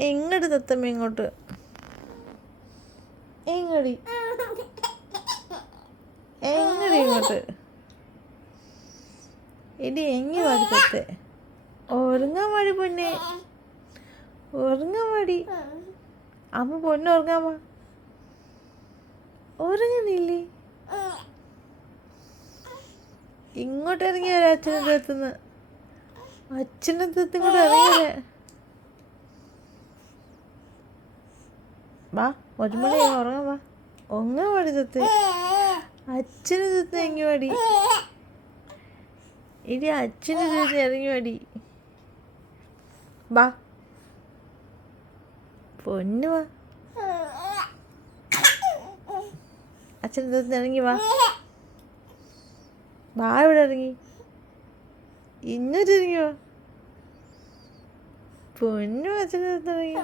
എങ്ങോട്ട് തത്തമ്മ ഇങ്ങോട്ട് എങ്ങടി എങ്ങടി ഇങ്ങോട്ട് ഇടി എങ്ങി വാടി തത്തേ ഉറങ്ങാൻ മടി പൊന്നെ ഉറങ്ങാൻ മടി അമ്മ പൊന്നെ ഉറങ്ങാമ ഉറങ്ങുന്നില്ലേ ഇങ്ങോട്ട് ഇറങ്ങിയ അച്ഛൻ്റെ അടുത്തുനിന്ന് അച്ഛൻ്റെ അടുത്ത് ഇങ്ങോട്ട് ഇറങ്ങിയേ വാ ഒരു മണി ഉറങ്ങാൻ വാ ഒങ്ങാൻ പാടി തത്ത് അച്ഛന് തത്ത് ഇറങ്ങി പാടി ഇനി അച്ഛന് തത്ത് ഇറങ്ങി പാടി വാ പൊന്നു വാ അച്ഛന് തത്ത് ഇറങ്ങി വാ വാ ഇവിടെ ഇറങ്ങി ഇങ്ങോട്ട് ഇറങ്ങി വാ പൊന്നു അച്ഛന് തത്ത് ഇറങ്ങി